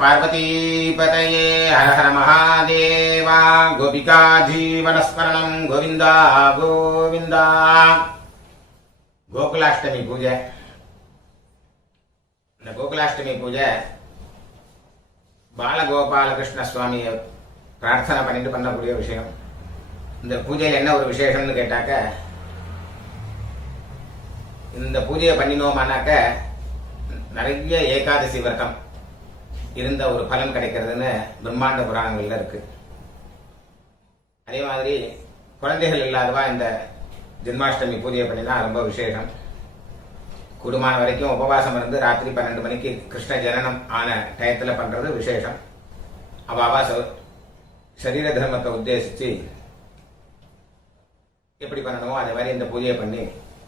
பார்வதீபதயே ஹர ஹர மகாதேவா. கோபிகா ஜீவனஸ்மரணம் கோவிந்தா கோவிந்தா. கோகுலாஷ்டமி பூஜை. இந்த கோகுலாஷ்டமி பூஜை பாலகோபாலகிருஷ்ண சுவாமியை பிரார்த்தனை பண்ணிட்டு பண்ணக்கூடிய விஷயம். இந்த பூஜையில் என்ன ஒரு விசேஷம்னு கேட்டாக்க, இந்த பூஜையை பண்ணினோமானாக்க நிறைய ஏகாதசி விரதம் இருந்த ஒரு பலன் கிடைக்கிறதுன்னு பிரம்மாண்ட புராணங்கள்ல இருக்கு. அதே மாதிரி குழந்தைகள் இல்லாதவா இந்த ஜென்மாஷ்டமி பூஜையை பண்ணினா ரொம்ப விசேஷம். குடும்பமான வரைக்கும் உபவாசம் இருந்து ராத்திரி 12 மணிக்கு கிருஷ்ண ஜனனம் ஆன டயத்தில் பண்றது விசேஷம். அவாவா சரீர தர்மத்தை உத்தேசிச்சு எப்படி பண்ணணுமோ அதே மாதிரி இந்த பூஜையை பண்ணி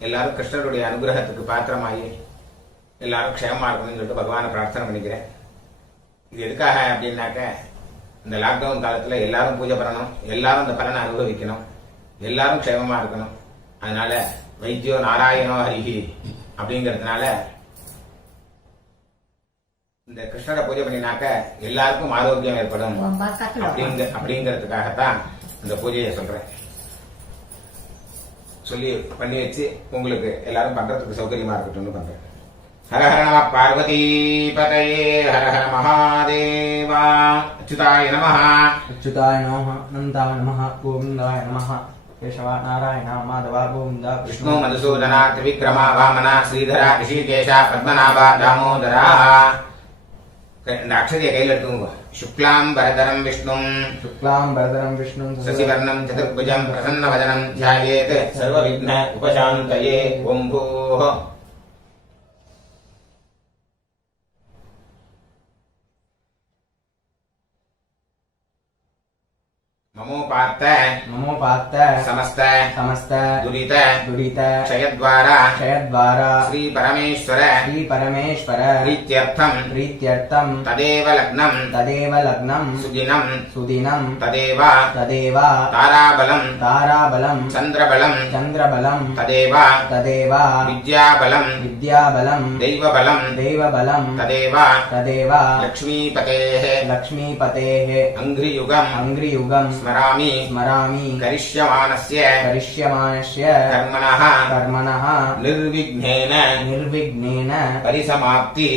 எல்லாரும் கிருஷ்ணருடைய அனுகிரகத்துக்கு பாத்திரமாகி எல்லாரும் க்ஷேமமா இருக்கணும்னு சொல்லிட்டு பகவானை பிரார்த்தனை பண்ணிக்கிறேன். இது எதுக்காக அப்படின்னாக்க, இந்த லாக்டவுன் காலத்துல எல்லாரும் பூஜை பண்ணணும், எல்லாரும் இந்த பலனை அனுபவிக்கணும், எல்லாரும் க்ஷேமமா இருக்கணும். அதனால வைத்தியோ நாராயணோ ஹரிஹி அப்படிங்கிறதுனால இந்த கிருஷ்ணரை பூஜை பண்ணினாக்க எல்லாருக்கும் ஆரோக்கியம் ஏற்படும் அப்படிங்கிறதுக்காகத்தான் இந்த பூஜையை சொல்றேன். சொல்லி பண்ணி வச்சு உங்களுக்கு எல்லாரும் பண்றதுக்கு சௌகரியமா இருக்கட்டும்னு பண்றேன். ஹர ஹர நம பார்வதீபதயே ஹர ஹர மகாதேவா. அச்சுதாய நமஹ அச்சுதாய நமஹ அனந்தாய நமஹ கோவிந்தாய நமஹ கேசவ நாராயண மாதவ கோவிந்த விஷ்ணு மதுசூதனா திரிவிக்ரமா வாமனா ஸ்ரீதரா ரிஷிகேஷ பத்மநாபா தாமோதரா. இந்த அக்ஷரிய கையில் எடுத்துங்க. சுக்லாம் பரதரம் விஷ்ணும் சசிவர்ணம் சதுர்புஜம் பிரசன்னவதனம் த்யாயேத் சர்வவிக்ன உபசாந்தயே. ஓம் பூஹ நமோ பார்த்த சமஸ்த துரித க்ஷயத்வார ஸ்ரீ பரமேஸ்வர பிரீத்யர்த்தம் ததேவ லக்னம் சுதினம் ததேவ தாராபலம் சந்திரபலம் ததேவ வித்யாபலம் தெய்வபலம் ததேவ லக்ஷ்மீபதேஹ அங்கிரியுகம் ஸ்மராமி கரிஷ்யமானஸ்ய கர்மணः நிர்விக்னேன பரிசமாப்தி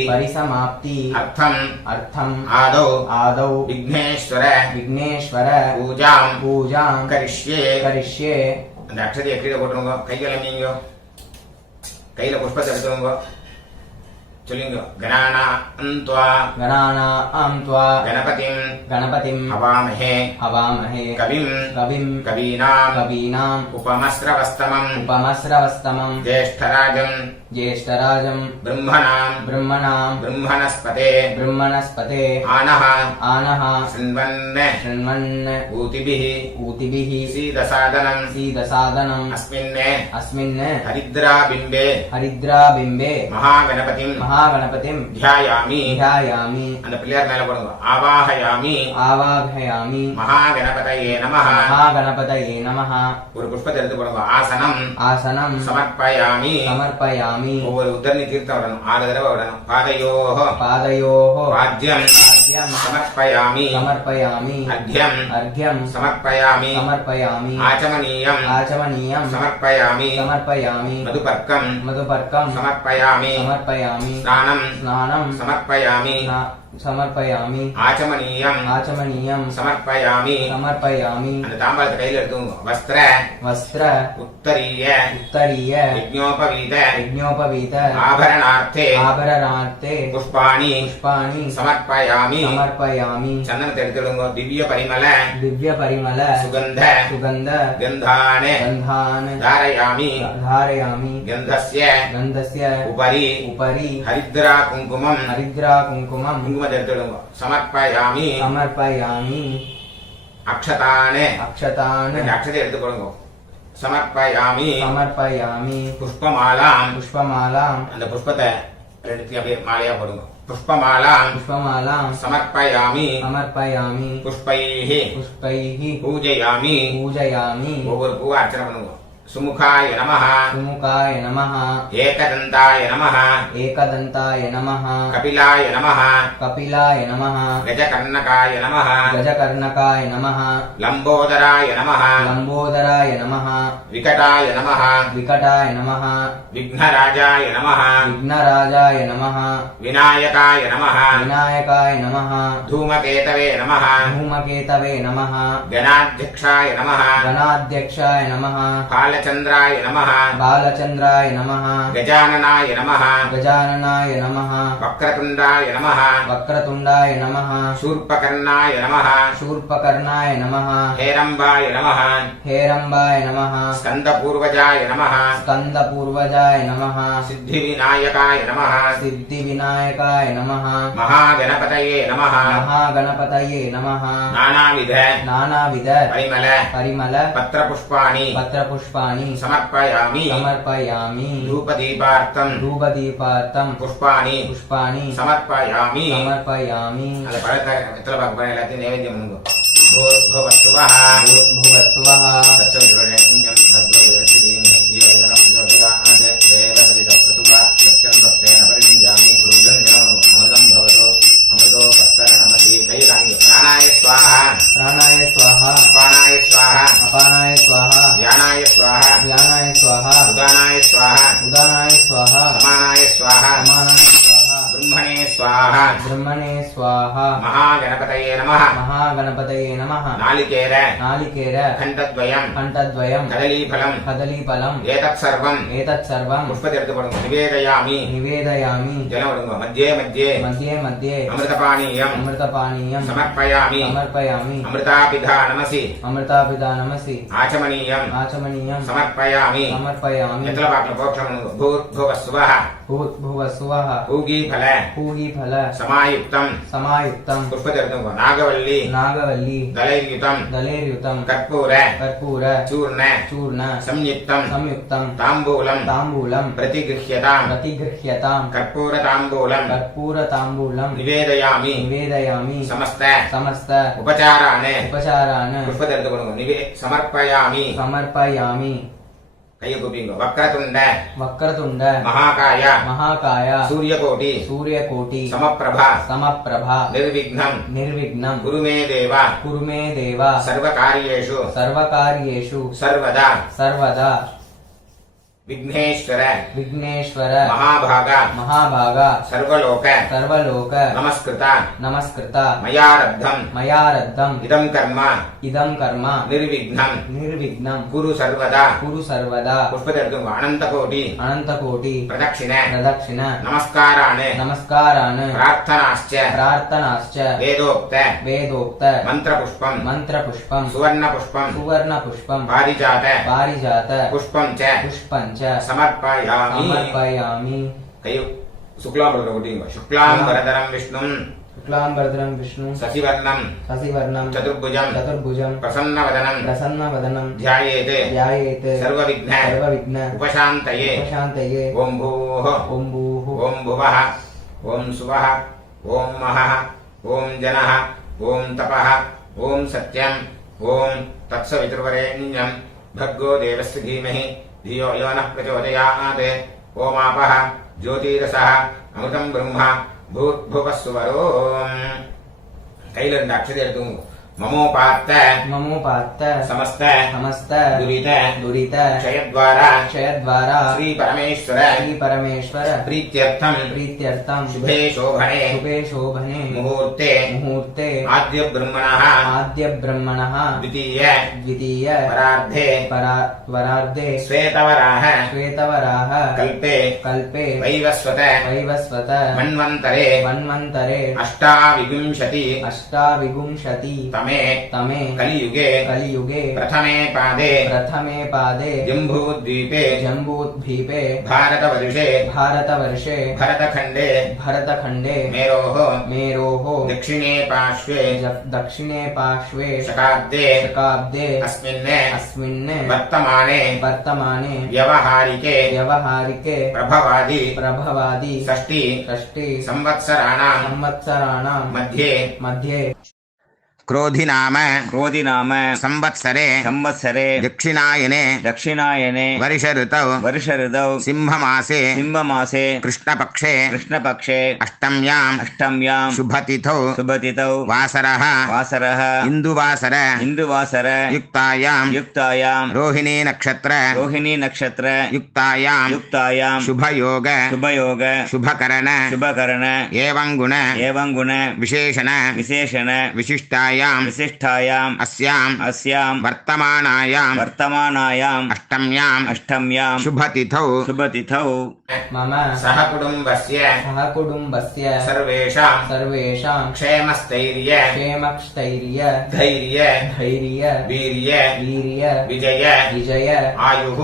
அர்த்தம் ஆதௌ விக்னேஸ்வர பூஜாம் கரிஷ்யே. அந்த அக்ஷதையை கீழே போட்டுருங்க. கைகளை நீங்க கையில புஷ்பத்தை எடுத்துருங்க. சொல்லுங்க. கணானாம் த்வா கணபதிம் ஹவாமஹே கவீனாம் உபமஸ்ரவஸ்தமம் ஜேஷ்டராஜம் பிரம்மணஸ்பதே ஆனஹ சின்வன்ன ஊதிபிஹி சீதசாதனம் அஸ்மின் ஹரித்ராபிம்பே மகாகணபதிம் தியாயாமி. அந்த பிள்ளையார் மேல போடுங்க. ஆவாஹயாமி மகாகணபதயே நமஹ. ஒரு புஷ்பத்தை எடுத்து போடுங்க. ஆசனம் சமர்ப்பயாமி. ஒவ்வொரு உத்தரணி தீர்த்தம் விடணும். 6 தடவை விடணும். பாதயோஹ வாத்யம் சமர்ப்பயாமி. அர்க்யம் சமர்ப்பயாமி. ஆச்சமனீயம் சமர்ப்பயாமி. மதுபர்க்கம் சமர்ப்பயாமி. ஸ்நானம் சமர்ப்பயாமி. ஆச்சமனீயம் சமர்ப்பயாமி. அந்த தாம்பாளத்தை கையில் எடுத்துங்க. வஸ்திர உத்தரிய யஜ்ஞோபவீத ஆபரணார்த்தே புஷ்பாணி சமர்ப்பயாமி. சந்தனத்தை எடுத்துடுங்க. திவ்ய பரிமள சுகந்த கந்தானே தாரயாமி. கந்தஸ்ய உபரி ஹரித்ரா குங்குமம் குங்குமத்தை எடுத்துடுங்க. சமர்ப்பயாமி. அக்ஷதானே அக்ஷதை எடுத்து கொடுங்க. சமர்ப்பயாமி. புஷ்பமாலாம் அந்த புஷ்பத்தை எடுத்து அப்படியே மாலையா போடுங்க. புஷ்பமாலாம் சமர்ப்பயாமி. புஷ்பைஹி பூஜயாமி. ஒவ்வொரு பூவை அர்ச்சனை பண்ணுங்க. सुमुखाय नमः सुमुखाय नमः एकदन्ताय नमः एकदन्ताय नमः कपिलाय नमः कपिलाय नमः गजकर्णकाय नमः गजकर्णकाय नमः लम्बोदराय नमः लम्बोदराय नमः विकटाय नमः विकटाय नमः विघ्नराजाय नमः विघ्नराजाय नमः विनायकाय नमः विनायकाय नमः धूमकेतवे नमः धूमकेतवे नमः गणाध्यक्षाय नमः गणाध्यक्षाय नमः बालचन्द्राय नमः बालचन्द्राय नमः गजाननाय नमः गजाननाय नमः वक्रतुण्डाय नमः वक्रतुण्डाय नमः शूर्पकर्णाय नमः शूर्पकर्णाय नमः हेरम्बाय नमः हेरम्बाय नमः स्कन्दपूर्वजाय नमः स्कन्दपूर्वजाय नमः सिद्धिविनायकाय नमः सिद्धिविनायकाय नमः महागणपतये नमः महागणपतये नमः नानाविध नानाविध परिमल पत्रपुष्पाणि समर्पयामि धूपदीपार्थं पुष्पाणि समर्पयामि அந்த பழத்தை வெத்தலை பாக்கு பழம் எல்லாத்தையும் நைவேத்தியம் பண்ணுங்க भूर्भुवस्सुवः तत्सवितुर्वरेण्यं भर्गो देवस्य धीमहि धियो यो नः प्रचोदयात् देवसवितप्रसुवा लक्ष्यं तत्तेन परिणिञ्जामि गुरुजनजनम् अमृतं भवतु अमृतो पत्तरणमसि कैराणि प्राणाय स्वाहा अपानाय स्वाहा व्यानाय स्वाहा उदानाय स्वाहा समानाय स्वाहा ब्रह्मणे स्वाहा महागणपतये नमः नालिकेर खण्डद्वयं कदलीफलं एतत्सर्वं पुष्पतीर्थपडं निवेदयामि जलवडुंग मध्ये अमृतपानीयं समर्पयामि अमृतापिधानमसि आचमनीयं समर्पयामि यत्रपाकल पोक्षं भूर्भुवस्सुवः पूगीफल समायुक्तं पुष्पतीर्थं नागवल्ली दलैर्युतं कर्पूर चूर्ण संयुक्तं ताम्बूलं प्रतिगृह्यतां कर्पूरताम्बूलं निवेदयामि समस्त उपचारान् पुष्पतीर्थं समर्पयामि कय्युकुपिंगो वक्रतुंड महाकाय सूर्यकोटि समप्रभा निर्विघ्नं कुरु मे देव सर्वकार्येषु सर्वदा विघ्नेश्वर महाभागा सर्वलोक नमस्कृता मया रब्धं इदं कर्म निर्विघ्नं कुरु सर्वदा पुष्पतीर्थं अनन्तकोटि प्रदक्षिण नमस्कारान् प्रार्थनाश्च वेदोक्त मन्त्रपुष्पं सुवर्णपुष्पं पारिजात पुष्पं च समर्पयामि शुक्लांबरधरं विष्णुं शशिवर्णं चतुर्भुजं प्रसन्नवदनं ध्यायेत् सर्वविघ्न उपशान्तये ॐ भूः ॐ भुवः ॐ सुवः ॐ महः ॐ जनः ॐ तपः ॐ सत्यं ॐ तत्सवितुर्वरेण्यं भर्गो देवस्य धीमहि धियो यो नः प्रचोदयात् ओमापः ज्योतिरसः अमृतं ब्रह्म भूर्भुवस्सुवरो கையில ரெண்டு அக்ஷதை எடுத்துங்க ममोपात्त समस्त दुरित क्षयद्वारा श्री परमेश्वर प्रीत्यर्थं शुभे शोभने मुहूर्ते आद्य ब्रह्मणः द्वितीय परार्धे श्वेतवराह कल्पे वैवस्वत मन्वन्तरे अष्टाविंशति तमे कलियुगे प्रथमे पादे जम्बूद्वीपे भारतवर्षे भरतखण्डे मेरोः दक्षिणे पार्श्वे शकाब्दे अस्मिन् वर्तमाने व्यवहारिके प्रभवादि षष्टि संवत्सराणां मध्ये क्रोधि नाम संवत्सरे दक्षिणायने वर्ष ऋतौ सिंहमासे कृष्णपक्षे अष्टम्यां शुभतिथौ वासरः इंदुवासर युक्तायां रोहिणी नक्षत्र युक्तायां शुभयोग शुभकरण एवं गुण विशेषण विशिष्टायां अस्यां वर्तमानायां अष्टम्यां शुभतिथौ मम सह कुटुम्बस्य सर्वेषां क्षेमस्थैर्य धैर्य वीर्य विजय आयुः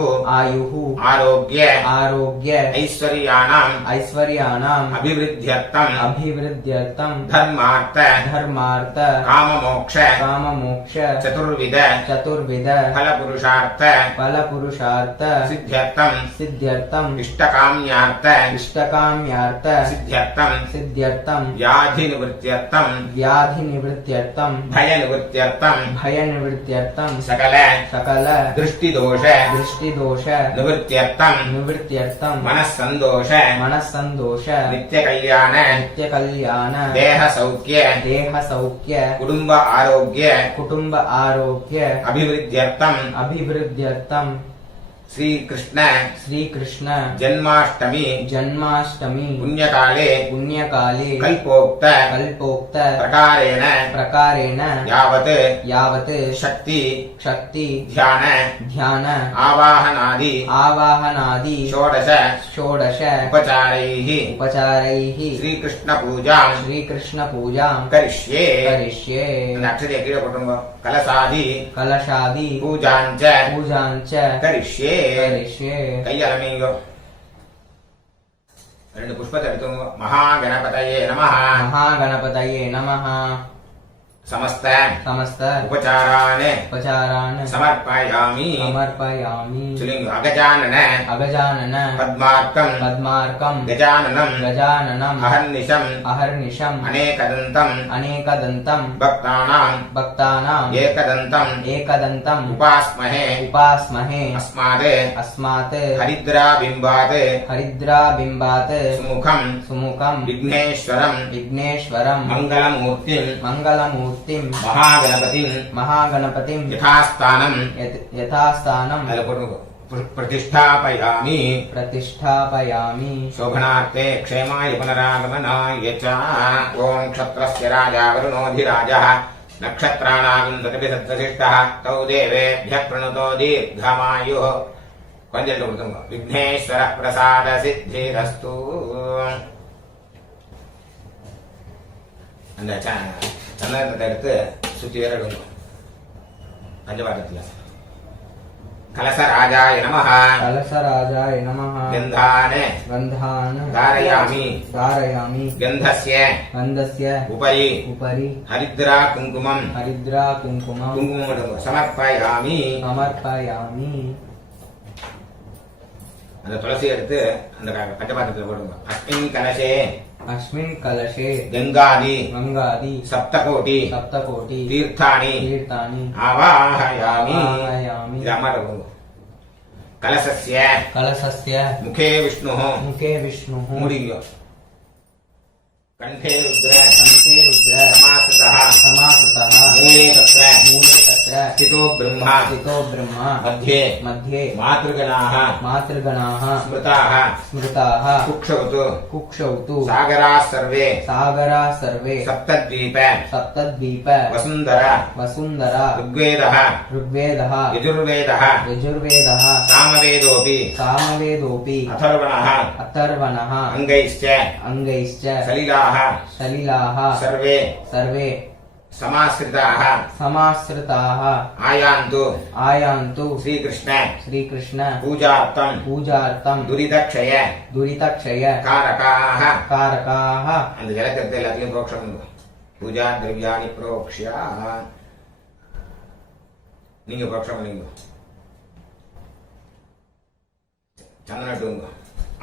आरोग्य ऐश्वर्याणाम् अभिवृद्ध्यर्थं धर्मार्थ काममोक्ष चतुर्विध फलपुरुषार्थ सिद्ध्यर्थं इष्टकाम्यार्थ सिद्ध्यर्थं व्याधिनिवृत्त्यर्थं भयनिवृत्त्यर्थं सकल दृष्टिदोष निवृत्त्यर्थं मनस्संदोष नित्यकल्याण देहसौख्य कुटुम्ब आरोग्य अभिवृद्ध्यर्थं श्रीकृष्ण जन्माष्टमी पुण्यकाले कल्पोक्त प्रकारेण यावत् शक्ति ध्यान आवाहनादि षोडश उपचारैः श्रीकृष्ण पूजां करिष्ये अक्षरे कीड़े कुटुंब कलशादि पूजांच करिष्ये கையலமைங்கோ ரெண்டு புஷ்பத்தை எடுத்துங்க மகாகணபதயே நமஹ समस्त उपचारान् समर्पयामि चुलिंग अगजानन पद्मार्कं गजाननम् अहर्निशम् अनेकदन्तं भक्तानां एकदन्तं उपास्महे अस्मात् हरिद्राबिम्बात् सुमुखं विघ्नेश्वरं मंगलमूर्तिं महागणपतिं यथास्थानं प्रतिष्ठापयामि शोभनार्थे क्षेमाय पुनरागमनाय च ओं क्षत्रस्य राजा वरुणोऽधिराजः नक्षत्राणां तदभिसत्वशिष्टः तौ देवेभ्यः प्रणुतो दीर्घमायुः विघ्नेश्वर प्रसाद सिद्धिरस्तु அந்த சந்தனத்தை எடுத்து சுற்றி வேற விடணும் பஞ்சபாட்டத்தில் கலசராஜாய நமஹ கந்தான தாரயாமி கந்தஸ்ய உபரி ஹரித்ரா குங்குமம் சமர்ப்பயாமி அந்த துளசி எடுத்து அந்த பஞ்சபாட்டத்தில் போடுங்க अस्मिन् कलशे गंगादि सप्तकोटि तीर्थानि आवाहयामि कलशस्य मुखे विष्णुः मुडियो कंठे रुद्र समाश्रितः मूले तत्र स्थितो ब्रह्मा मध्ये मातृगणाः स्मृताः कुक्षौतु सागराः सर्वे सप्तद्वीप वसुन्धरा ऋग्वेदः यजुर्वेदः सामवेदोऽपि अथर्वणः अङ्गैश्च सलिलाः सर्वे समाश्रिताः आयान्तु श्रीकृष्ण पूजार्थं दुरितक्षय कारकाः அந்த ஜலக்கத்தை எல்லாத்தையும் புரோக்ஷம் பூஜா திரவியாணி புரோக்ஷ்ய நீங்க புரோக்ஷம் பண்ணீங்க சந்தனட்டுங்க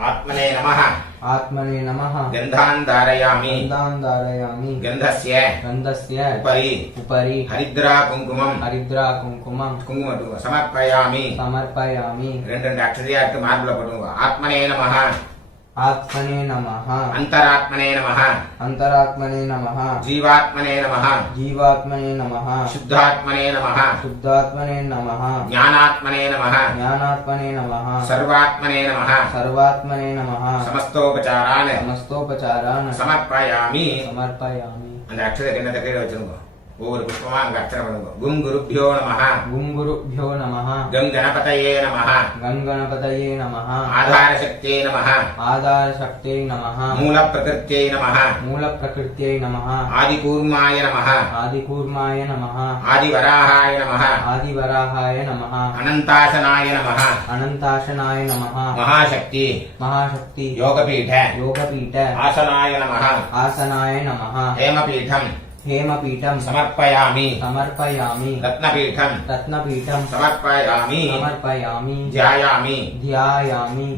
ஆத்மனே நமஹ आत्मने नमः गन्धान् धारयामि गन्धान् धारयामि गन्धस्य गन्धस्य उपरि हरिद्रा कुङ्कुमम् कुङ्कुमं समर्पयामि ரெண்டு அக்ஷதையா இருக்கு மார்பிள போடுங்க ஆத்மனே நமः आत्मने नमः अंतरात्मने नमः अंतरात्मने नमः जीवात्मने नमः जीवात्मने नमः शुद्धात्मने नमः शुद्धात्मने नमः ज्ञानात्मने नमः ज्ञानात्मने नमः सर्वात्मने नमः सर्वात्मने नमः समस्तोपचारान् समर्पयामि அந்த அக்ஷரத்தை என்ன தக்கையில வச்சிருங்க ஒவ்வொரு புஷ்பமா அங்க அர்ச்சனை பண்ணுங்க கும் குருभ्यो நமः கம் கணபதயே நமः ஆதார சக்தியே நமः மூல பிரகிருத்யை நமः ஆதி கூர்மாய நமः ஆதி வராஹாய நமः அனந்தாசனாய நமः மகாசக்தி யோகபீட ஆசனாய நமः हेमपीठं समर्पयामि रत्नपीठं समर्पयामि ध्यायामि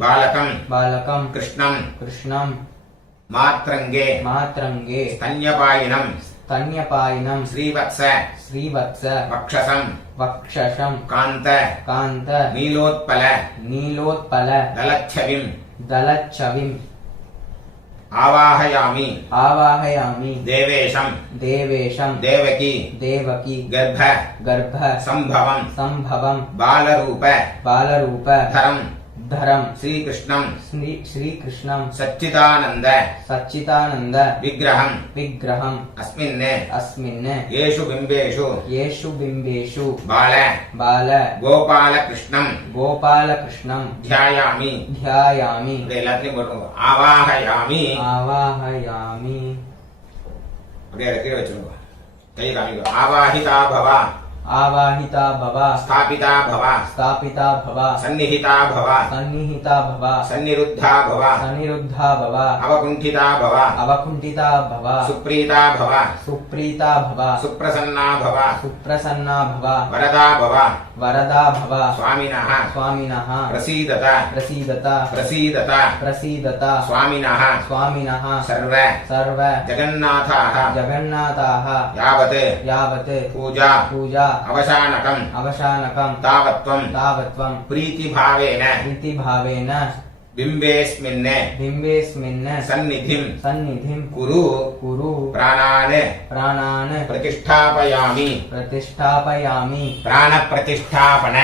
बालकं कृष्णं मात्रंगे स्तन्यपायिनं श्रीवत्स वक्षसं कान्त नीलोत्पल दलच्छविं आवाहयामि देवेशं देवकी गर्भ संभवं बालरूप धरं श्रीकृष्णं सच्चिदानन्द विग्रहं अस्मिन् येषु बिम्बेषु बाल गोपालकृष्णं ध्यायामि எல்லாத்தையும் போடுங்க ஆவாஹயாமி அப்படியே கீழே வச்சிருங்க கை காமிங்க आवाहिता भव स्थापिता भव सन्निहिता भव सन्निरुद्धा भव अवकुण्ठिता भव सुप्रीता भव सुप्रसन्ना भव वरदा भव स्वामिनः प्रसीदत स्वामिनः सर्व जगन्नाथाः यावत् पूजा अवसानकं तावत्वं प्रीतिभावेन बिम्बेस्मिन् सन्निधिं कुरु प्राणान् प्रतिष्ठापयामि प्राणप्रतिष्ठापन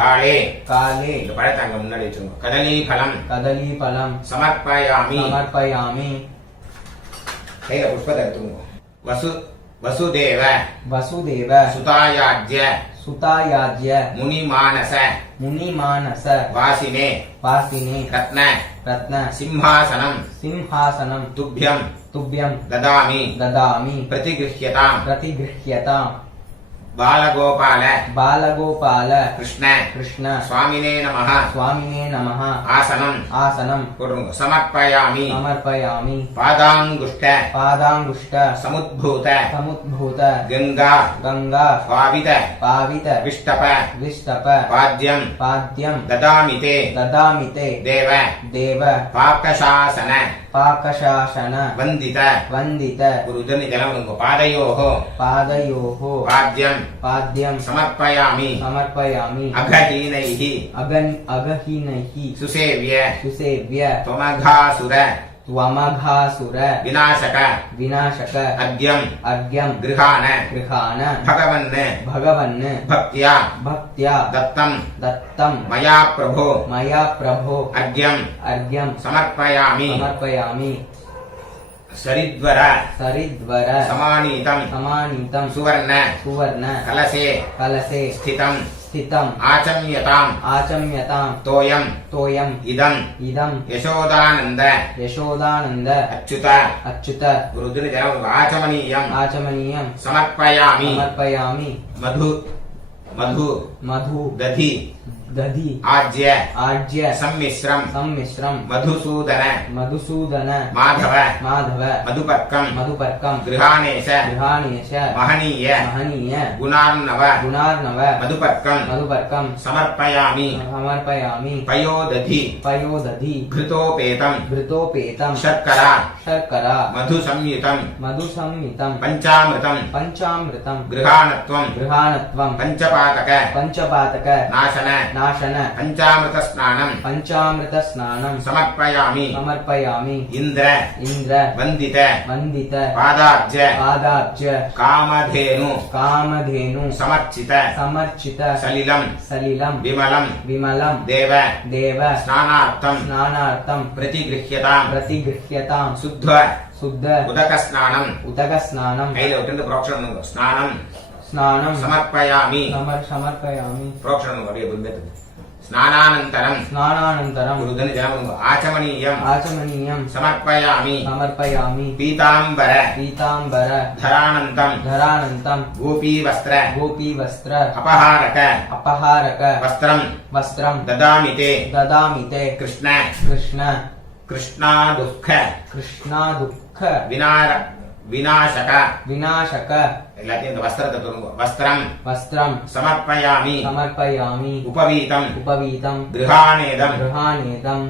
काले இந்த பழத்தை அங்க முன்னாடி வச்சுங்க கதலீபலம் समर्पयामि கையில புஷ்பத்தை எடுத்துங்க वसुदेव सुतायाज्य मुनिमानस वासिने रत्न सिंहासनं तुभ्यं ददामि प्रतिगृह्यतां बालगोपाल कृष्ण स्वामिने नमः आसनं समर्पयामि पादांगुष्ठ समुद्भूत गंगा पावित विष्टप पाद्यं ददामि ते देव पाकशासन वंदित गुरुजन जलम पादयोः पाद्यं समर्पयामि अगहीनैः सुसेव्य त्वमघासुर विनाशक अद्यं गृहाण भगवन् भक्त्या दत्तं मया प्रभो अर्घ्यं समर्पयामि सरिद्वर समानीतं सुवर्ण कलसे स्थितं आचम्यतां तोयं इदं यशोदानन्द अच्युत गुरुजन आचमनीयं समर्पयामि मधु मधु दधि दधि आज्य आज्य सम्मिश्रम सम्मिश्रम मधुसूदन मधुसूदन माधव माधव मधुपर्कम मधुपर्कम गृहाणेश गृहाणेश महनीय महनीय गुणार्णव गुणार्णव मधुपर्कम मधुपर्कम समर्पयामि समर्पयामि पयोदधि पयोदधि घृतोपेतम घृतोपेतम शर्करा शर्करा मधुसंयुतम मधुसंयुतम पंचामृतम पंचामृतम गृहाणत्वम गृहाणत्वम पंचपातक पंचपातक नाशन नाशन पंचामृत स्नानम पंचामृत स्नानं समर्पयामि समर्पयामि इंद्र इंद्र वंदित वंदित पादाब्ज पादाब्ज कामधेनु कामधेनु समर्चित समर्चित सलिलम सलिलं विमलम विमलं देव देव स्नानार्थम स्नानार्थं प्रतिगृह्यताम प्रतिगृह्यतां शुद्ध शुद्ध उदक स्नानम उदकस्नानं கையில விட்டு புரோக்ஷணம் ஸ்நானம் स्नानं समर्पयामि समर्पयामि புரோக்ஷணம் அப்படியே புரிந்தது स्नानानन्तरं स्नानानन्तरं गुरुधन जलम आचमनीयम् आचमनीयं समर्पयामि समर्पयामि पीताम्बर पीताम्बर धरानन्तं धरानन्तं गोपीवस्त्र गोपीवस्त्र अपहारक अपहारक वस्त्रं वस्त्रं ददामि ते कृष्ण कृष्ण कृष्ण कृष्णा दुःख कृष्णा दुःख विनाशक विनाशक எல்லாத்தையும் இந்த வஸ்திரத்தை சொல்லுங்க வஸ்திரம் वस्त्रं समर्पयामि समर्पयामि उपवीतम् उपवीतं गृहाणेदम् गृहाणेदम्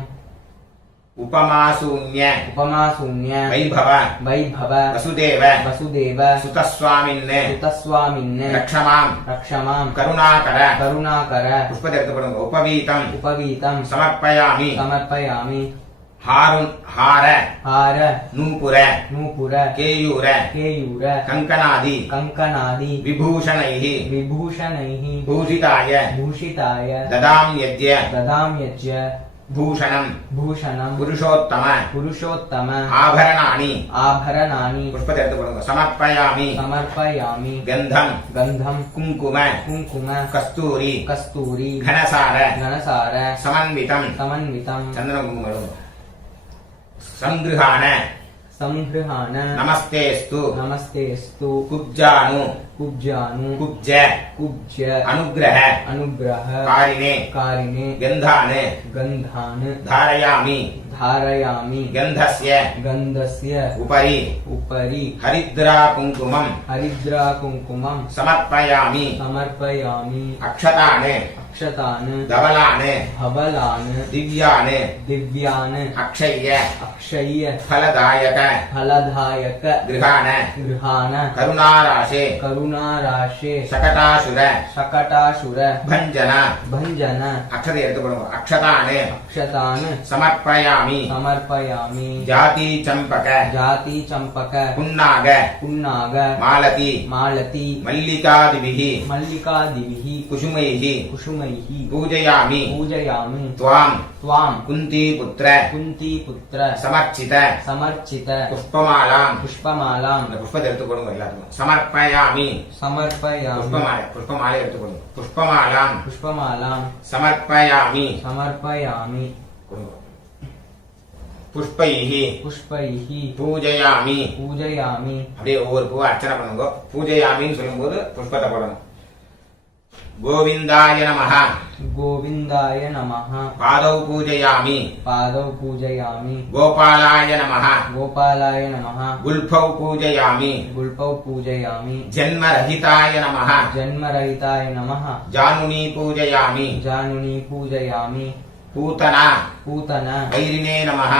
उपमाशून्य उपमाशून्य वैभव वैभव वसुदेव वसुदेव सुतस्वामिन् सुतस्वामिन् रक्षमाम् रक्षमां करुणाकर करुणाकर पुष्पते எடுத்துப்படுங்க उपवीतम् उपवीतं समर्पयामि समर्पयामि हार हार नूपुर नूपुर केयूर केयूर कंकणादि कंकणादि विभूषणैः विभूषणैः भूषिताय भूषिताय ददाम्यद्य ददाम्यज्य भूषणम् भूषणं पुरुषोत्तम पुरुषोत्तम आभरणानि आभरणानि पुष्पते எடுத்துப்படுங்க समर्पयामि समर्पयामि गन्धम् गन्धं कुङ्कुम कुङ्कुम कस्तूरी कस्तूरी घनसार घनसार समन्वितं समन्वितं चन्दन कुङ्कुमं संगृहाण संगृहाण नमस्तेस्तु नमस्तेस्तु कुब्जानु कुब्जानु कुब्ज कुब्ज अनुग्रह अनुग्रह कारिणे कारिणे गन्धान् गन्धान् धारयामि धारयामि गन्धस्य गन्धस्य उपरि उपरि हरिद्रा कुङ्कुमं हरिद्रा कुङ्कुमं समर्पयामि समर्पयामि अक्षतान् अक्षतान् धवलान् धवलान् दिव्यान् दिव्यान् अक्षय्य अक्षय्य फलदायक फलदायक गृहान् गृहान् करुणाराशे करुणाराशे शकटासुर शकटासुर भञ्जन भञ्जन अक्षते எடுத்துக்கணும் अक्षतान् अक्षतान् समर्पयामि समर्पयामि जाति चम्पक जाति चम्पक पुन्नाग पुन्नाग मालती मालती मल्लिकादिभिः मल्लिकादिभिः कुसुमैः कुसुमैः पूजयामि पूजयामि त्वां त्वां कुन्तीपुत्र कुन्तीपुत्र समर्चित समर्चित पुष्पमालां पुष्पमालां இந்த புஷ்பத்தை எடுத்துக்கொள்ளுங்க எல்லாத்துக்கும் समर्पयामि समर्पयामि புஷ்பமாலை எடுத்துக்கொள்ளுங்க புஷ்பமாலாம் पुष्पमालां समर्पयामि समर्पयामि पुष्पैः पुष्पैः पूजयामि पूजयामि அப்படியே ஒவ்வொரு பூவை அர்ச்சனை பண்ணுங்க பூஜயாமின்னு சொல்லும்போது புஷ்பத்தை போடணும் गोविन्दाय नमः गोविन्दाय नमः पादौ पूजयामि पादौ पूजयामि गोपालाय नमः गोपालाय नमः गुल्फौ पूजयामि गुल्पौ पूजयामि जन्मरहिताय नमः जन्मरहिताय नमः जानुनी पूजयामि जानुनी पूजयामि पूतना पूतना वैरिणे नमः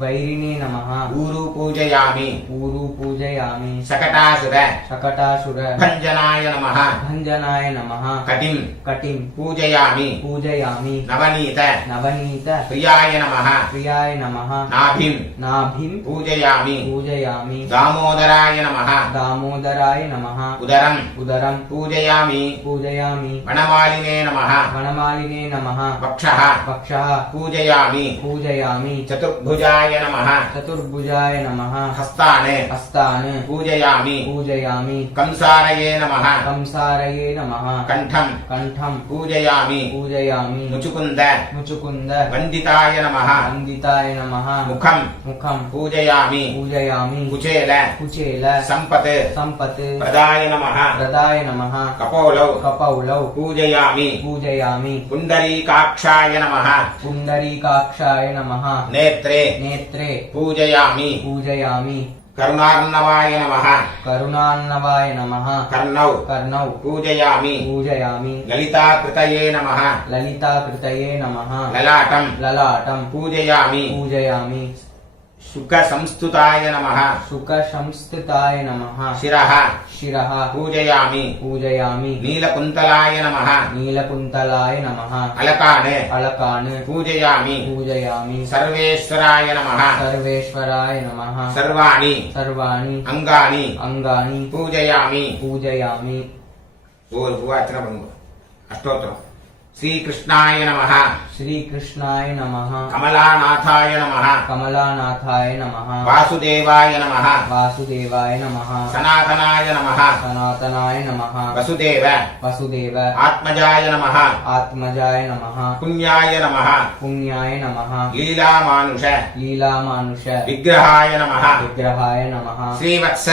वैरिणे नमः ऊरु पूजयामि ऊरु पूजयामि शकटासुर शकटासुर भञ्जनाय नमः भञ्जनाय नमः कटिं कटिं पूजयामि पूजयामि नवनीत नवनीत प्रियाय नमः प्रियाय नमः नाभिं नाभिं पूजयामि पूजयामि दामोदराय नमः दामोदराय नमः उदरम् उदरं पूजयामि पूजयामि वनमालिने नमः वनमालिने नमः वक्षः वक्षः पूजयामि पूजयामि चतुर्भुजाय चतुर्भुजाय नमः चतुर्भुजाय नमः हस्तान् हस्तान् पूजयामि पूजयामि कंसारये नमः कंसारये नमः कंठं कंठं पूजयामि पूजयामि मुचुकुंद मुचुकुंद वंदिताय नमः वंदिताय नमः मुखं मुखं पूजयामि पूजयामि कुचेल कुचेल संपत् संपत् प्रदाय नमः प्रदाय नमः कपोलौ कपौलौ पूजयामि पूजयामि पुण्डरीकाक्षाय नमः पुण्डरीकाक्षाय नमः नेत्रे नेत्रे पूजयामि पूजयामि करुणार्णवाय नमः करुणार्णवाय नमः कर्णौ कर्णौ पूजयामि पूजयामि ललिताकृतये नमः ललिताकृतये नमः ललाटं ललाटं पूजयामि पूजयामि शुकसंस्तुताय नमः सुखसंस्थिताय नमः शिरः शिरः पूजयामि पूजयामि नीलकुन्तलाय नमः नीलकुन्तलाय नमः अलकान् अलकान् पूजयामि पूजयामि सर्वेश्वराय नमः सर्वेश्वराय नमः सर्वाणि सर्वाणि अंगानि अंगानि पूजयामि पूजयामि अर्चना अष्टोत्तरम् श्रीकृष्णाय नमः श्रीकृष्णाय नमः कमलानाथाय नमः कमलानाथाय नमः वासुदेवाय नमः वासुदेवाय नमः सनातनाय नमः सनातनाय नमः वसुदेव वसुदेव आत्मजाय नमः आत्मजाय नमः पुण्याय नमः पुण्याय नमः लीलामानुष लीलामानुष विग्रहाय नमः विग्रहाय नमः श्रीवत्स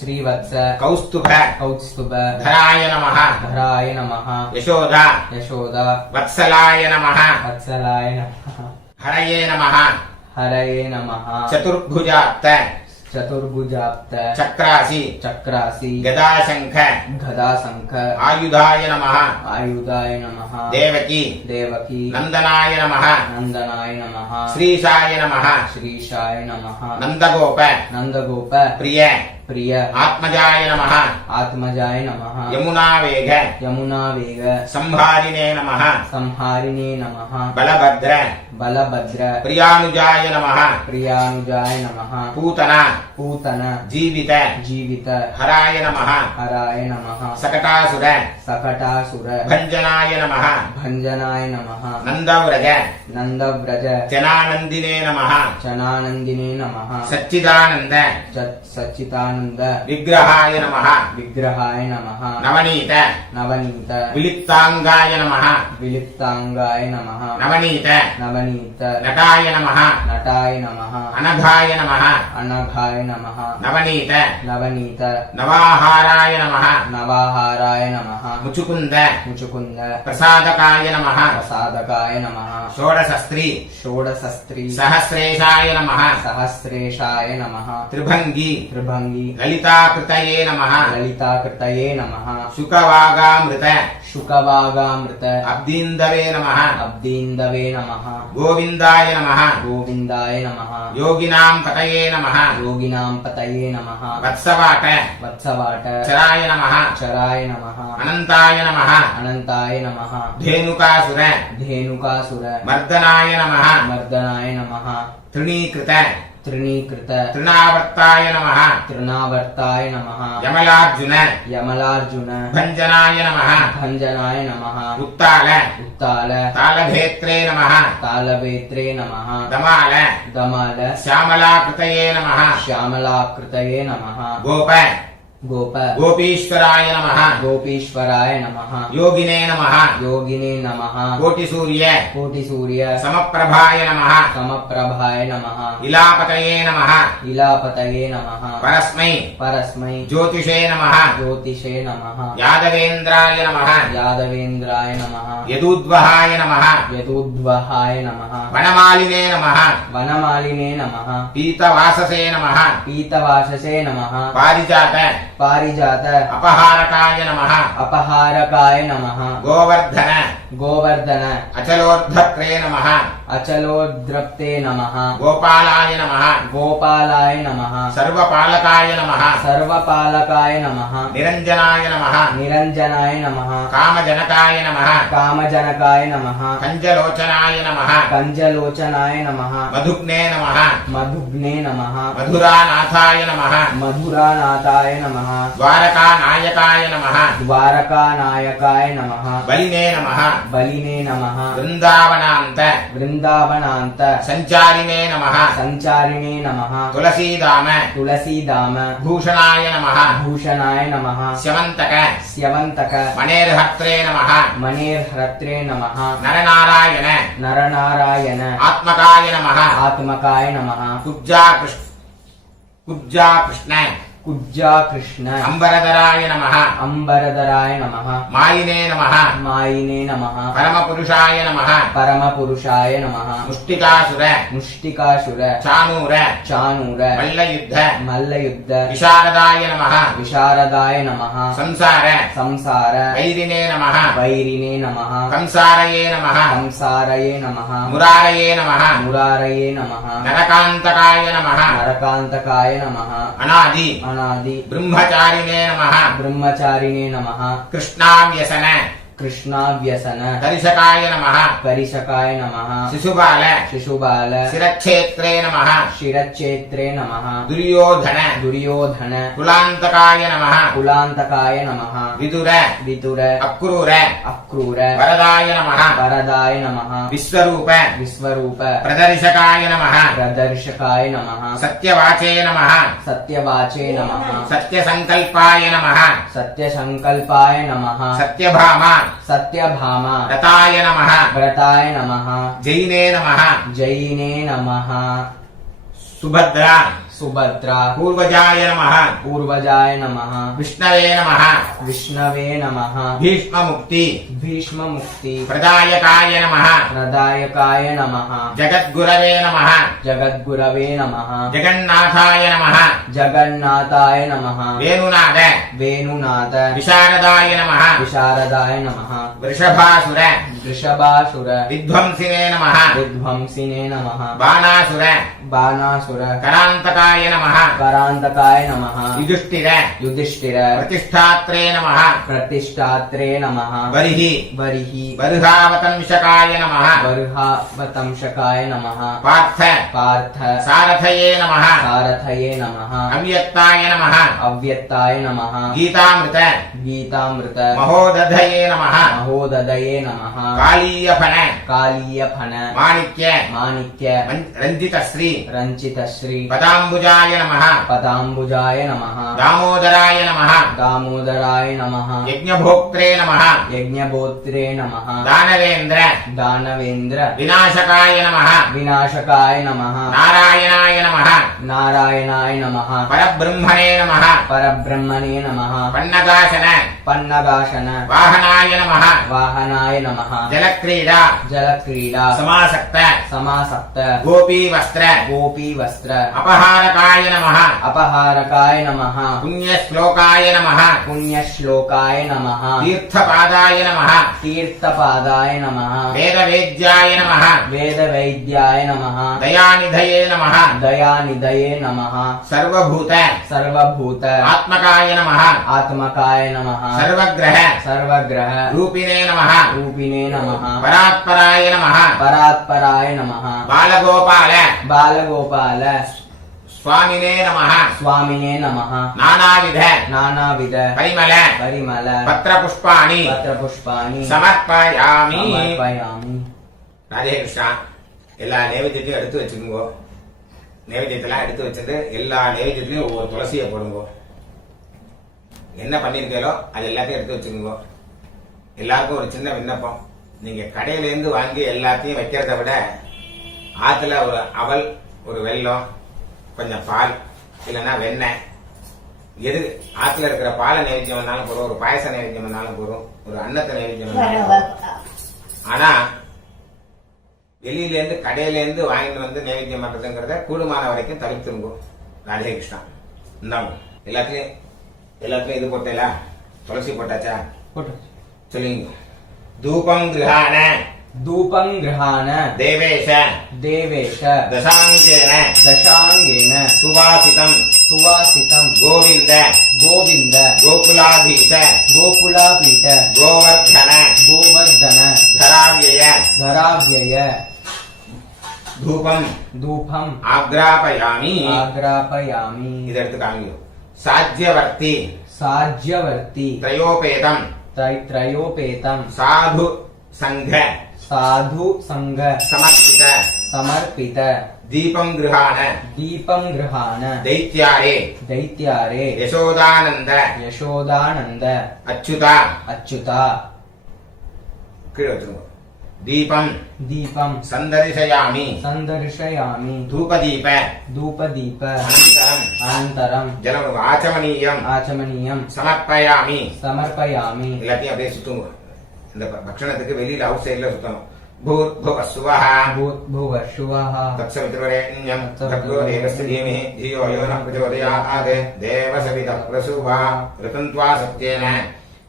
श्रीवत्स कौस्तुभ कौस्तुभ धराय नमः धराय नमः यशोदा यशोदा वत्सलाय नमः वत्सलाय नमः हरये नमः हरये नमः चतुर्भुजाप्त चतुर्भुजाप्त चक्रासि चक्रासि गदाशंख गदाशंख आयुधाय नमः आयुधाय नमः देवकी देवकी नंदनाय नमः नंदनाय नमः श्रीशाय नमः श्रीशाय नमः नंदगोप नंदगोप प्रिय प्रिय आत्मजाय नमः आत्मजाय नमः यमुनावेग यमुनावेग संहारिणे नमः संहारिणे नमः बलभद्र बलभद्र प्रियानुजाय नमः प्रियानुजाय नमः पूतना पूतन जीवित जीवित हराय नमः हराय नमः सकटासुर सकटासुर भञ्जनाय नमः भञ्जनाय नमः नन्दव्रज नंदव्रज जनानन्दिने नमः चनानन्दिने नमः सच्चिदानन्द सच्चिदानंद विग्रहाय नमः विग्रहाय नमः नवनीत नवनीत विलिप्ताङ्गाय नमः विलिप्तांगाय नमः नवनीत नवनीत नटाय नमः नटाय नमः अनघाय नमः अनघाय नमः नवनीत नवनीत नवाहाराय नमः नवाहाराय नमः मुचुकुंद मुचुकुंद प्रसादकाय नमः प्रसादकाय नमः षोडशस्त्री षोडशस्त्री सहस्रेशाय नमः सहस्रेशाय नमः त्रिभंगी त्रिभंगी ललिताकृतये नमः ललिताकृतये नमः शुकवागामृत शुकवागामृत अब्दीन्दवे नमः अब्दीन्दवे नमः गोविन्दाय नमः गोविन्दाय नमः योगिनां पतये नमः योगिनां पतये नमः वत्सवाट वत्सवाट चराय नमः चराय नमः अनन्ताय नमः अनन्ताय नमः धेनुकासुर धेनुकासुर मर्दनाय नमः मर्दनाय नमः तृणीकृत तृणीकृत तृणावर्ताय नमः तृणावर्ताय नमः यमलार्जुन यमलार्जुन भञ्जनाय नमः भञ्जनाय नमः उत्ताल उत्ताल तालभेत्रे नमः तालवेत्रे नमः दमाल दमाल श्यामलाकृतये नमः श्यामलाकृतये नमः गोप गोप गोपीश्वराय नमः गोपीश्वराय नमः योगिने नमः योगिने नमः कोटिसूर्य कोटिसूर्य समप्रभाय नमः समप्रभाय नमः इलापतये नमः इलापतये नमः परस्मै परस्मै ज्योतिषे नमः ज्योतिषे नमः यादवेन्द्राय नमः यादवेन्द्राय नमः यदुद्वहाय नमः यदुद्वहाय नमः वनमालिने नमः वनमालिने नमः पीतवाससे नमः पीतवाससे नमः पारिजात पारिजात अपहारकाय नमः अपहारकाय नमः गोवर्धन गोवर्धन अचलोर्धत्रे नमः अचलोद्रप्ते नमः गोपालाय नमः गोपालाय नमः सर्वपालकाय नमः सर्वपालकाय नमः निरञ्जनाय नमः निरञ्जनाय नमः कामजनकाय नमः कामजनकाय नमः कञ्जलोचनाय नमः कञ्जलोचनाय नमः मधुग्ने नमः मधुग्ने नमः मधुरानाथाय नमः मधुरानाथाय नमः द्वारकानायकाय नमः द्वारकानायकाय नमः बलिने नमः बलिने नमः वृन्दावनान्त वृन्दावनान्त सञ्चारिणे नमः सञ्चारिणे नमः तुलसीदाम तुलसीदाम भूषणाय नमः भूषणाय नमः स्यवन्तक स्यवन्तक मणेर्हत्रे नमः मणिर्हत्रे नमः नरनारायण नरनारायण आत्मकाय नमः आत्मकाय नमः कुब्जा कृष्ण कुब्जा कृष्ण अंबरधराय नमः अंबरधराय नमः मायिने नमः मायिने नमः परमपुरुषाय नमः परमपुरुषाय नमः मुष्टिकासुर मुष्टिकासुर चाणूर चाणूर मल्लयुद्ध मल्लयुद्ध विशारदाय नमः विशारदाय नमः संसार संसार वैरिणे नमः वैरिणे नमः कंसारये नमः कंसारये नमः मुरारये नमः मुरारये नमः नरकान्तकाय नमः नरकान्तकाय नमः अनादि अनादि ब्रह्मचारिणे नमः ब्रह्मचारिणे नमः कृष्णाव्यसन कृष्णाव्यसन करिशकाय नमः करिशकाय नमः शिशुपाल शिशुपाल शिरक्षेत्रे नमः शिरक्षेत्रे नमः दुर्योधन दुर्योधन कुलान्तकाय नमः कुलान्तकाय नमः विदुर विदुर अक्रूर अक्रूर वरदाय नमः वरदाय नमः विश्वरूप विश्वरूप प्रदर्शकाय नमः प्रदर्शकाय नमः सत्यवाचे नमः सत्यवाचे नमः सत्यसङ्कल्पाय नमः सत्यसङ्कल्पाय नमः सत्यभामा सत्यभामा व्रताय नमः व्रताय नमः जैने नमः जैने नमः सुभद्रा सुभद्रा पूर्वजाय नमः पूर्वजाय नमः विष्णवे नमः विष्णवे नमः भीष्ममुक्ति भीष्ममुक्ति प्रदायकाय नमः प्रदायकाय नमः जगद्गुरवे नमः जगद्गुरवे नमः जगन्नाथाय नमः जगन्नाथाय नमः वेणुनाद वेणुनाथ विशारदाय नमः विशारदाय नमः वृषभासुर वृषभासुर विध्वंसिने नमः विध्वंसिने नमः बाणासुर बाणासुर करान्तकाय नमः करान्तकाय नमः युधिष्ठिर युधिष्ठिर प्रतिष्ठात्रे नमः प्रतिष्ठात्रे नमः वरिहि वरिहि बर्हावतंशकाय नमः बर्हावतंशकाय नमः पार्थ पार्थ सारथये नमः सारथये नमः अव्यक्ताय नमः अव्यक्ताय नमः गीतामृत गीतामृत महोदधये नमः महोदधये नमः कालीयफन कालीयफन माणिक्य माणिक्य रञ्जितश्री रञ्जितश्री पदाम्बुजाय नमः पदाम्बुजाय नमः दामोदराय नमः दामोदराय नमः यज्ञभोक्त्रे नमः यज्ञभोक्त्रे नमः दानवेन्द्र दानवेन्द्र विनाशकाय नमः विनाशकाय नमः नारायणाय नमः नारायणाय नमः परब्रह्मणे नमः परब्रह्मणे नमः पन्नगासन पन्नगासन वाहनाय नमः वाहनाय नमः जलक्रीडा जलक्रीडा समासक्त समासक्त गोपीवस्त्र गोपीवस्त्र अपहारकाय नमः अपहारकाय नमः पुण्यश्लोकाय नमः पुण्यश्लोकाय नमः तीर्थपादाय नमः तीर्थपादाय नमः वेदवेद्याय नमः वेदवैद्याय नमः दयानिधये नमः दयानिधये नमः सर्वभूत सर्वभूत आत्मकाय नमः आत्मकाय नमः सर्वग्रह सर्वग्रह रूपिणे नमः रूपिणे नमः परात्पराय नमः परात्पराय नमः बालगोपाल बालगोपाल स्वामिने नमः स्वामिने नमः नानाविध नानाविध परिमल परिमल पत्रपुष्पाणि पत्रपुष्पाणि समर्पयामि समर्पयामि ராதே கிருஷ்ணா. எல்லா நைவேத்தியத்தையும் எடுத்து வச்சுக்கோங்க. நைவேத்தியத்தெல்லாம் எடுத்து வச்சுட்டு எல்லா நைவேத்தியத்திலையும் ஒவ்வொரு துளசியை போடுங்க. என்ன பண்ணிருக்கீங்களோ அது எல்லாத்தையும் எடுத்து வச்சுக்கோங்க. எல்லாருக்கும் ஒரு சின்ன விண்ணப்பம், நீங்க கடையில இருந்து வாங்கி எல்லாத்தையும் வைக்கிறத விட ஆத்துல ஒரு அவல், ஒரு வெல்லம், கொஞ்சம் பால், இல்லைன்னா வெண்ணெய், எது ஆத்துல இருக்கிற பாலை நைவேத்தியம் வந்தாலும் போதும், ஒரு பாயச நைவேத்தியம் வந்தாலும் போதும், ஒரு அன்னத்தை நைவேத்தியம் வந்தாலும் போதும். ஆனா வெளியில இருந்து கடையில இருந்து வாங்கிட்டு வந்து நைவேத்தியம் பண்றதுங்கிறத கூடுமான வரைக்கும் தவிர்த்துருங்க. ராதே கிருஷ்ணா. இந்தாங்க எல்லாத்துலயும் இது போட்டேலா, துளசி போட்டாச்சா? சொல்லுங்க. தூபம் கிரஹாண धूपं गृहाण देवेश देवेश दशांगेन दशांगेन सुवासितं सुवासितं गोविंद गोविंद गोकुलाधीश गोकुलापीठ गोवर्धन गोवर्धन धराव्यय धराव्यय धूपम धूपम आग्रापयामि आग्रापयामि इधर कांगियो साज्यवर्ती साज्यवर्ती त्रयोपेतम त्रयोपेतम साधु संघ साधु संग समर्पित समर्पित दीपं गृहाण दीपं गृहाण दैत्यारे दैत्यारे यशोदानंद यशोदानंद अच्युता अच्युता கீழே வச்சிருங்க दीपं दीपं संदर्शयामि संदर्शयामि धूपदीप धूपदीप अनन्तरं अनन्तरं जलं आचमनीयम् आचमनीयं समर्पयामि समर्पयामि எல்லாத்தையும் அப்படியே சுத்துங்க இந்த பக்ஷணத்துக்கு வெளியில அவுட் சைடுல சுத்தணும் भूर्भुवस्सुवः भूर्भुवस्सुवः तत्सवितुर्वरेण्यं भर्गो देवस्य धीमहि धियो यो नः प्रचोदयात् देवसवितः प्रसूवा ऋतन्त्वा सत्येन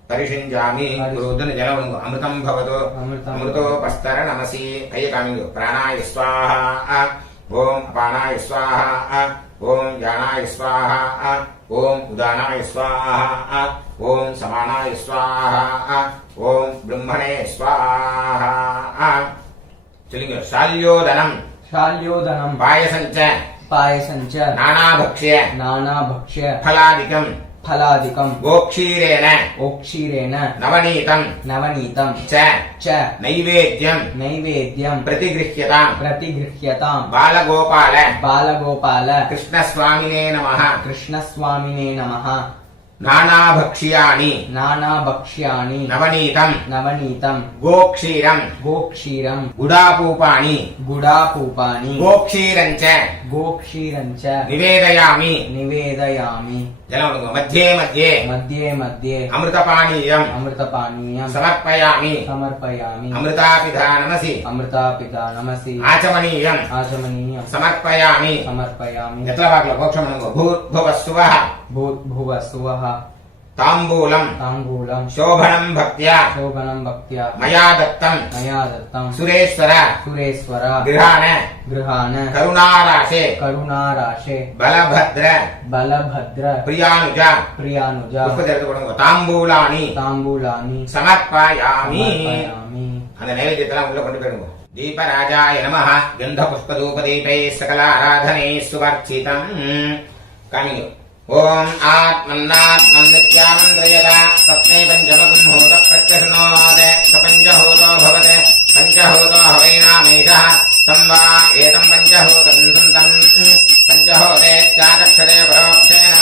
परिषिञ्जामि गुरुदन जलम् अमृतं भवतु अमृतोपस्तर नमसि अयकामिङ्गु प्राणाय स्वाहा ओम अपानाय स्वाहा ओम ज्ञानाय स्वाहा ओम उदानाय स्वाहा ओम समानाय स्वाहा ओम ब्रह्मणे स्वाहा चलिंग शाल्योदनम शाल्योदनम पायसञ्च पायसञ्च नानाभक्ष्य फलादिकं गोक्षीरेण नवनीतं च नैवेद्यं प्रतिगृह्यतां बालगोपाल कृष्णस्वामिने नमः नानाभक्ष्याणि नवनीतं गोक्षीरं गुडापूपाणि गोक्षीरञ्च निवेदयामि मध्ये मध्ये अमृतपानीयं समर्पयामि अमृतापिधानमसि आचमनीयं समर्पयामि ఎట్లా వాక్ల మోక్షం भूर्भुवस्सुवः ताम्बूलं शोभनं भक्त्या मया दत्तं सुरेश्वर गृहाण करुणाराशे बलभद्र प्रियानुज ताम्बूलानि समर्पयामि அந்த நைவேத்தியத்தெல்லாம் உள்ள கொண்டு போயிடுங்க दीपराजाय नमः गन्धपुष्पधूपदीपैः सकलाराधने सुवर्चितम् कामिङ्गु ओम आत्मन्नात्मन्नित्यामन्त्रयता तस्मै पञ्चमगुंहोत प्रत्यशृणोत स पञ्चहोतो भवते पञ्चहोतो हवैनामेषः तं वा एतं पञ्चहोतं सन्तम् पञ्चहोतेत्याचक्षते परोक्षेण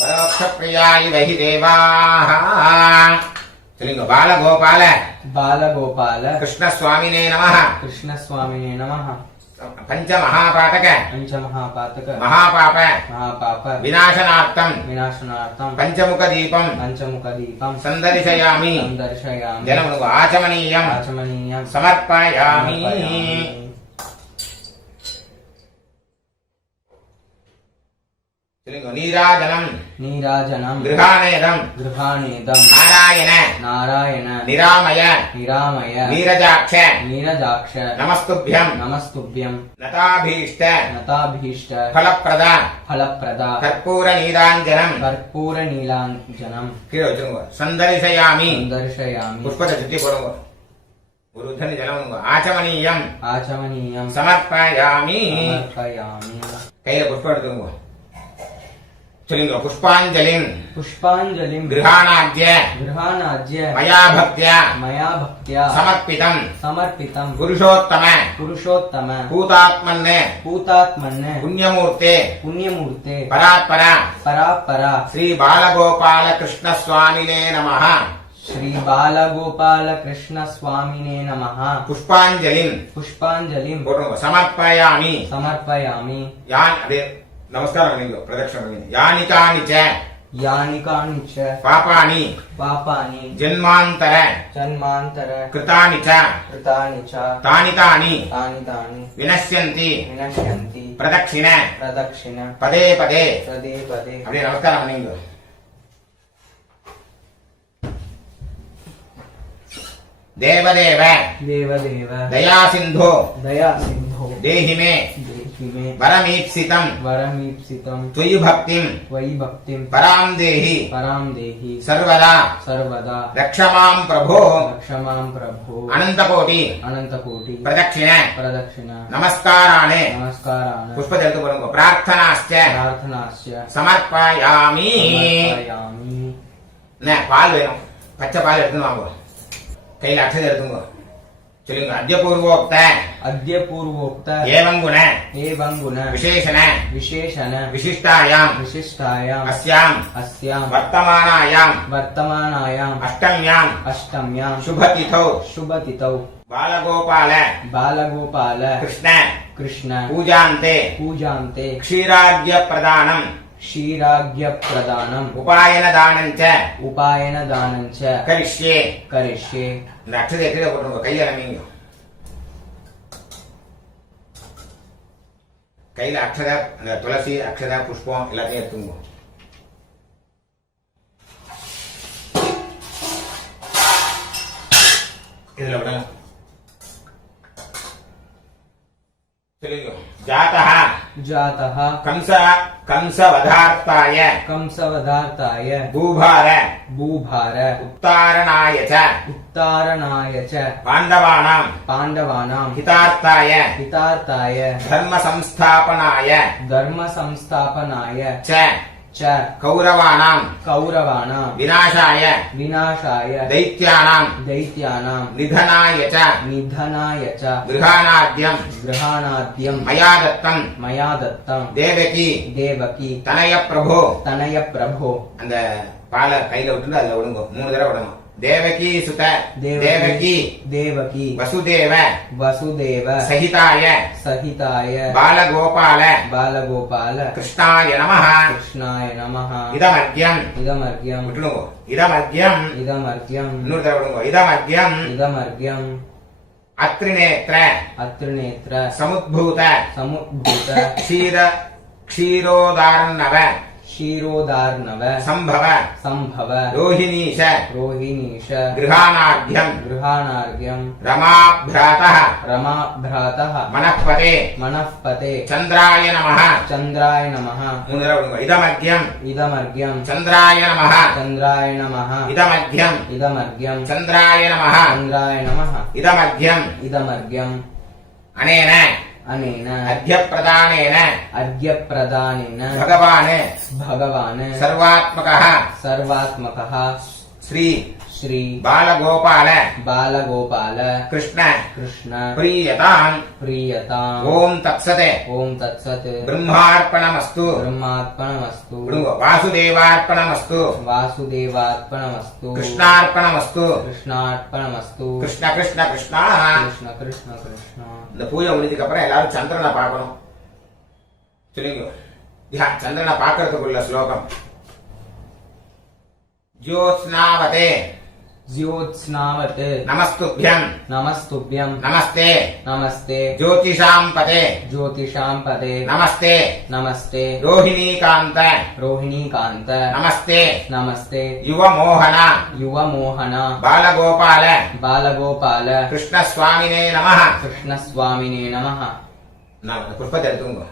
परोक्षप्रियाय वहि देवाः चलिंग बालगोपाल कृष्णस्वामिने नमः पंचमहापातक महापाप विनाशनार्थं पंचमुख दीपं संदर्शयामि जलम् आचमनीयं समर्पयामि नीराजनं गृहाणेदं नारायण निरामय नीरजाक्ष नमस्तुभ्यं नताभीष्ट फलप्रद कर्पूर नीलाञ्जनं संदर्शयामि पुष्पद चुट्टी पोडुंग गुरुधनि जलम आचमनीयं समर्पयामि कैल पुष्प एडुत्तुंग चलिंग पुष्पाञ्जलिं गृहाणाद्य मया भक्त्या समर्पितं पुरुषोत्तम पूतात्मन् पुण्यमूर्ते परात्पर श्री बालगोपाल कृष्ण स्वामिने नमः पुष्पाञ्जलिं समर्पयामि नमस्कार यानि कानि च पापानि जन्मान्तर कृतानि च तानि विनश्यन्ति प्रदक्षिण पदे அப்படியே நமஸ்காரம் பண்ணுங்க देवदेव दया सिंधो देहि मे वरमीप्सितं त्वयि भक्तिं परां देहि सर्वदा रक्ष मां प्रभो अनन्तकोटि प्रदक्षिण नमस्काराणि पुष्पजलतु बोलुंगो प्रार्थनाश्च समर्पयामि न पाल वेणुम पच्च पाल एडुत्तु वांगो கையில அக்ஷதை எடுத்துங்க சொல்லுங்க. அத்ய பூர்வோக்த अद्य पूर्वोक्त ஏவம் குண एवं गुण விசேஷண विशेषण விசிஷ்டாயாம் विशिष्टायाम् அஸ்யாம் अस्याम् வர்த்தமானாயாம் वर्तमानायाम् அஷ்டம்யாம் अष्टम्याम् சுபதிதௌ शुभतिथौ பாலகோபால बालगोपाल கிருஷ்ண कृष्ण பூஜாந்தே पूजान्ते க்ஷீராத்ய பிரதானம் क्षीराज्ञप्रदानम् உபாயன தானம் ச उपायनदानं च கரிஷ்யே. करिष्ये இந்த அக்ஷதை கீழே போட்டுருங்க. கையில அமைங்க. கையில அக்ஷதா, அந்த துளசி அக்ஷதா புஷ்பம் எல்லாத்தையும் எடுத்துங்க. இதுல விடலாம். சொல்லுங்க. ஜாதः जातः कंसवधार्ताय कंसवधार्ताय भूभार भूभार उत्तारणाय च उत्तारणाय च पाण्डवानां पाण्डवानां हितार्थाय हितार्थाय धर्मसंस्थापनाय धर्मसंस्थापनाय च च कौरवाणां कौरवाणां विनाशाय विनाशाय दैत्यानां दैत्यानां निधनाय च निधनाय च गृहाणाद्यं गृहाणाद्यं मया दत्तं मया दत्तं देवकी देवकी तनय प्रभो. तनय प्रभो அந்த பாலை கையில விட்டு அதுல விடுங்க. 3 தடவை விடணும். தேவகி சுத देवकी தேவகி देवकी வசுதேவ वसुदेव सहिताय सहिताय बालगोपाल बालगोपाल कृष्णाय नमः. कृष्णाय नमः இதமர்க்யம் इदमर्घ्यम् விட்டுடுங்க. இதமர்க்யம் इदमर्घ्यम् இன்னொரு தடவை விடுங்க. இதமர்க்யம் इदमर्घ्यम् அத்ரிநேத்ர अत्रिनेत्र समुद्भूत समुद्भूत क्षीरोदार्णव क्षीरोदार्णव संभव संभव रोहिणीश रोहिणीश गृहाणाढ्यं गृहाणार्घ्यम् रमाभ्रातः रमाभ्रातः मनःपते मनःपते चन्द्राय नमः. चन्द्राय नमः. 3 தடவை விடுங்க. இதமர்க்யம் इदमर्घ्यम् चन्द्राय नमः. चन्द्राय नमः. இதமர்க்யம் इदमर्घ्यम् चन्द्राय नमः. चन्द्राय नमः. இதமர்க்யம் इदमर्घ्यम् अनेन अनेन अद्यप्रदानेन अर्घ्यप्रदानेन भगवान् भगवान् सर्वात्मकः सर्वात्मकः श्री श्री बालगोपाल बालगोपाल कृष्ण कृष्ण प्रीयताम्. प्रीयताम्. ओम तत्सत्. ओम तत्सत्. ब्रह्मार्पणमस्तु. ब्रह्मार्पणमस्तु. वासुदेवार्पणमस्तु. वासुदेवार्पणमस्तु. कृष्णार्पणमस्तु. कृष्णार्पणमस्तु. कृष्ण कृष्ण कृष्ण. कृष्ण कृष्ण कृष्ण. இந்த பூஜை முடிஞ்சதுக்கு அப்புறம் எல்லாரும் சந்திரனை பார்க்கணும். சொல்லுங்க. சந்திரனை பார்க்கறதுக்குள்ள ஸ்லோகம். ज्योत्स्नावते ज्योत्स्नावते नमस्तुभ्यं नमस्तुभ्यं नमस्ते नमस्ते ज्योतिषां पते ज्योतिषां पदे नमस्ते नमस्ते रोहिणीकान्त रोहिणीकान्त नमस्ते नमस्ते युवमोहन युवमोहन बालगोपाल बालगोपाल कृष्णस्वामिने नमः. कृष्णस्वामिने नमः. पुष्पத்தை எடுத்துங்க.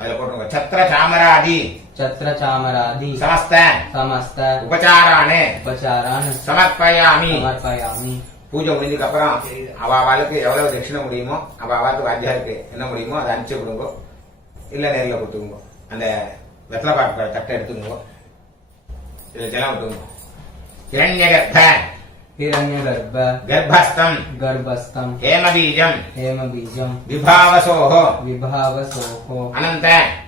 அதுல போட்டுங்க. சத்திர சாமராதி छत्रचामरादि समस्त समस्त उपचारान् उपचारान् समर्पयामि. समर्पयामि. பூஜை முடிஞ்சதுக்கு அப்புறம் அவளுக்கு எவ்வளவு தட்சிணை முடியுமோ அவளுக்கு வாத்தியாருக்கு என்ன முடியுமோ அதை அனுப்பிச்சு விடுங்க. இல்ல நேரில் கொடுத்துக்குங்க. அந்த வெத்தலை பாக்கு தட்டை எடுத்துக்கோங்க. இதுல ஜலம் விட்டுங்க. हिरण्यगर्भ हिरण्यगर्भ गर्भस्थं गर्भस्थं हेमबीजं हेमबीजं विभावसोः विभावसोः अनन्त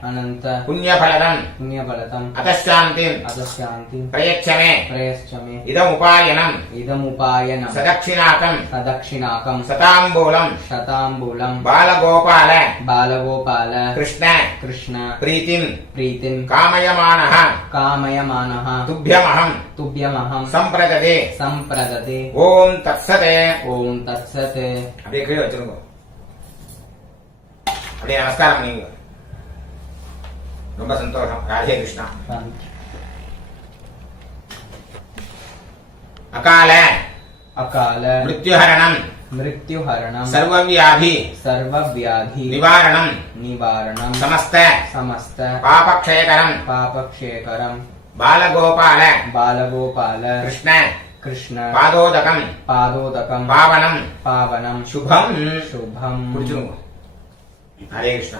अनन्त पुण्यफलदं पुण्यफलदं अतश्शान्तिं अतश्शान्तिं प्रयच्छ मे. प्रयश्च मे. इदमुपायनम् इदमुपायनं सदक्षिणाकं सदक्षिणाकं शताम्बूलं शताम्बूलं बालगोपाल बालगोपाल कृष्ण कृष्ण प्रीतिं प्रीतिं कामयमानः कामयमानः तुभ्यमहं तुभ्यमहं सम्प्रददे. सम्प्रदते. ओम तत्सत्. ओम तत्सत्. அப்படியே கீழே வச்சிருங்க. அப்படியே நமஸ்காரம் பண்ணுங்க. ரொம்ப சந்தோஷம். ராதே கிருஷ்ணா. अकाल अकाल मृत्युहरणं मृत्युहरणं सर्वव्याधि सर्वव्याधि निवारणं निवारणं समस्त समस्त पापक्षयकरं पापक्षयकरं बालगोपाल बालगोपाल कृष्ण कृष्ण पादोदकं पादोदकं पावनं पावनं शुभं शुभं. हरे कृष्ण.